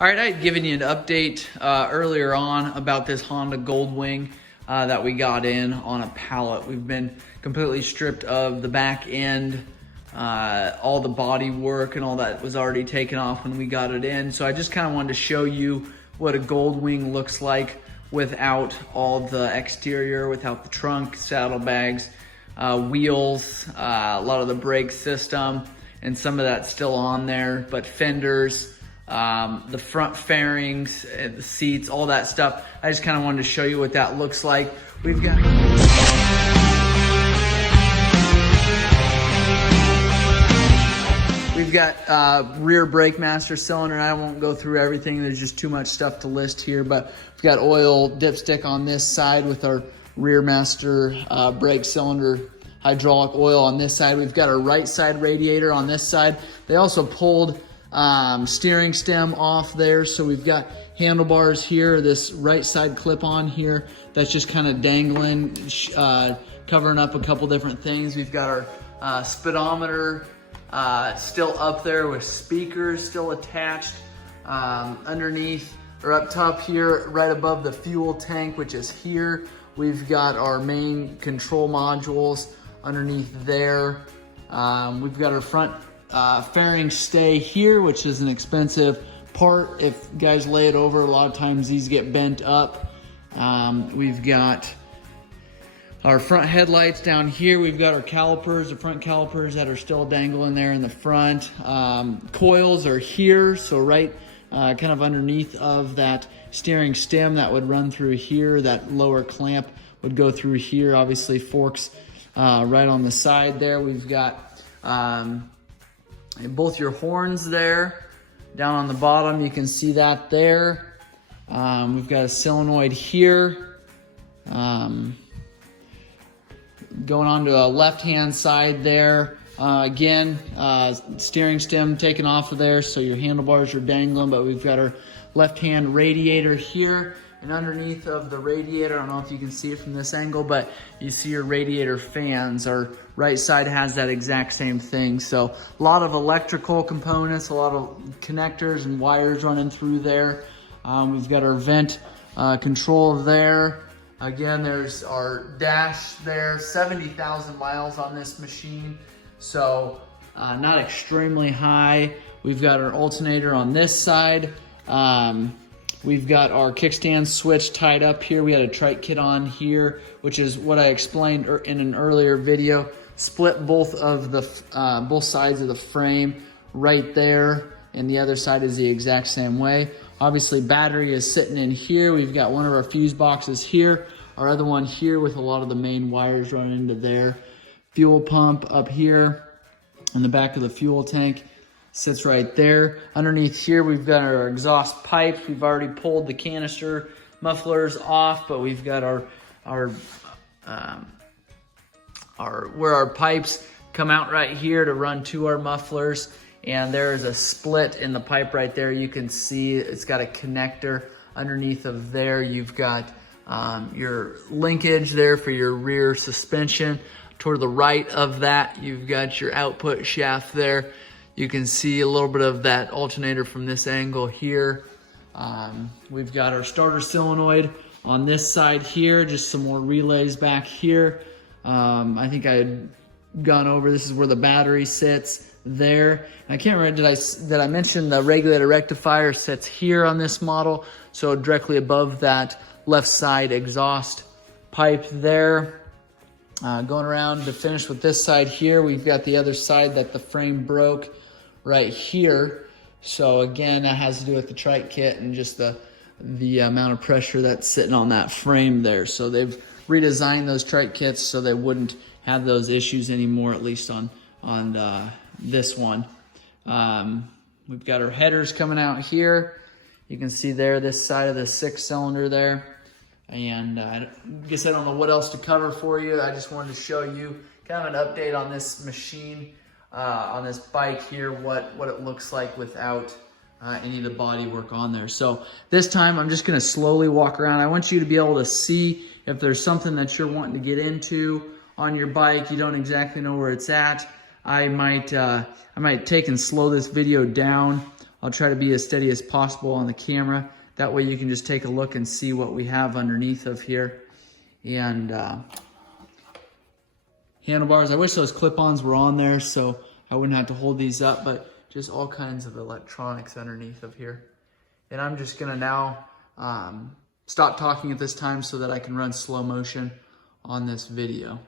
All right, I had given you an update earlier on about this Honda Goldwing that we got in on a pallet. We've been completely stripped of the back end, all the body work and all that was already taken off when we got it in. So I just kind of wanted to show you what a Goldwing looks like without all the exterior, without the trunk, saddlebags, wheels, a lot of the brake system, and some of that's still on there, but fenders, the front fairings, the seats, all that stuff. I just kind of wanted to show you what that looks like. We've got rear brake master cylinder, and I won't go through everything. There's just too much stuff to list here, but we've got oil dipstick on this side with our rear master brake cylinder, hydraulic oil on this side. We've got our right side radiator on this side. They also pulled steering stem off there, so we've got handlebars here, this right side clip on here that's just kind of dangling, covering up a couple different things. We've got our speedometer still up there with speakers still attached. Underneath or up top here, right above the fuel tank, which is here, we've got our main control modules underneath there. We've got our front fairing stay here, which is an expensive part. If guys lay it over, a lot of times these get bent up. We've got our front headlights down here. We've got our calipers, the front calipers that are still dangling there in the front. Coils are here, so right kind of underneath of that steering stem that would run through here. That lower clamp would go through here. Obviously forks right on the side there. We've got both your horns there. Down on the bottom, you can see that there. We've got a solenoid here. Going on to a left-hand side there. Again, steering stem taken off of there, so your handlebars are dangling, but we've got our left-hand radiator here. And underneath of the radiator, I don't know if you can see it from this angle, but you see your radiator fans. Our right side has that exact same thing. So a lot of electrical components, a lot of connectors and wires running through there. We've got our vent control there. Again, there's our dash there, 70,000 miles on this machine. So not extremely high. We've got our alternator on this side. We've got our kickstand switch tied up here. We had a trike kit on here, which is what I explained in an earlier video. Split both of the both sides of the frame right there, and the other side is the exact same way. Obviously, battery is sitting in here. We've got one of our fuse boxes here, our other one here with a lot of the main wires running into there. Fuel pump up here in the back of the fuel tank. Sits right there. Underneath here, we've got our exhaust pipes. We've already pulled the canister mufflers off, but we've got where our pipes come out right here to run to our mufflers. And there's a split in the pipe right there. You can see it's got a connector underneath of there. You've got your linkage there for your rear suspension. Toward the right of that, you've got your output shaft there. You can see a little bit of that alternator from this angle here. We've got our starter solenoid on this side here, just some more relays back here. I think I had gone over, this is where the battery sits there. And I can't remember, did I mention the regulator rectifier sits here on this model? So directly above that left side exhaust pipe there. Going around to finish with this side here, we've got the other side that the frame broke right here. So again, that has to do with the trike kit and just the amount of pressure that's sitting on that frame there. So they've redesigned those trike kits so they wouldn't have those issues anymore, at least on this one. We've got our headers coming out here. You can see there, this side of the 6-cylinder there. And I guess I don't know what else to cover for you. I just wanted to show you kind of an update on this machine, on this bike here, what it looks like without any of the body work on there. So this time I'm just going to slowly walk around. I want you to be able to see if there's something that you're wanting to get into on your bike. You don't exactly know where it's at. I might take and slow this video down I'll try to be as steady as possible on the camera. That way you can just take a look and see what we have underneath of here. And handlebars, I wish those clip-ons were on there so I wouldn't have to hold these up, but just all kinds of electronics underneath of here. And I'm just gonna now stop talking at this time so that I can run slow motion on this video.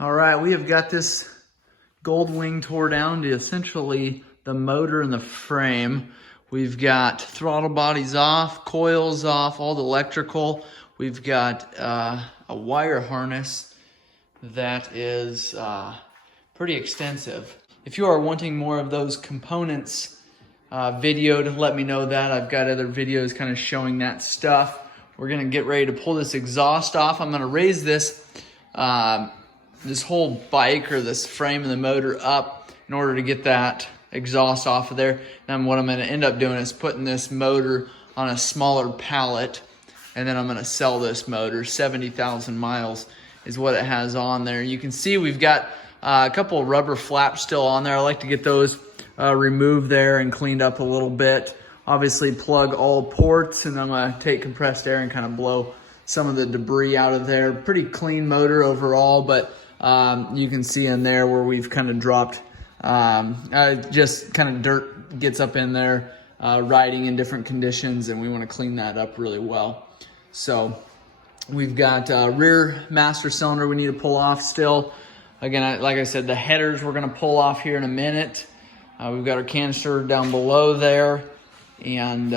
All right, we have got this Goldwing tore down to essentially the motor and the frame. We've got throttle bodies off, coils off, all the electrical. We've got a wire harness that is pretty extensive. If you are wanting more of those components videoed, let me know that. I've got other videos kind of showing that stuff. We're gonna get ready to pull this exhaust off. I'm gonna raise this this whole bike or this frame and the motor up in order to get that exhaust off of there. Then what I'm gonna end up doing is putting this motor on a smaller pallet, and then I'm gonna sell this motor. 70,000 miles is what it has on there. You can see we've got a couple of rubber flaps still on there. I like to get those removed there and cleaned up a little bit. Obviously plug all ports, and I'm gonna take compressed air and kind of blow some of the debris out of there. Pretty clean motor overall, but you can see in there where we've kind of dropped just kind of dirt gets up in there, riding in different conditions, and we want to clean that up really well. So we've got rear master cylinder we need to pull off still. Again, like I said, the headers we're going to pull off here in a minute. We've got our canister down below there, and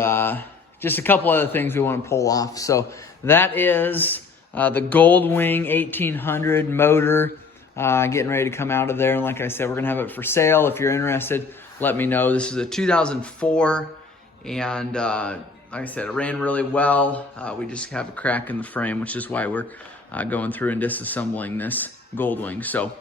just a couple other things we want to pull off. So that is the Goldwing 1800 motor getting ready to come out of there. And like I said, we're going to have it for sale. If you're interested, let me know. This is a 2004, and like I said, it ran really well. We just have a crack in the frame, which is why we're going through and disassembling this Goldwing. So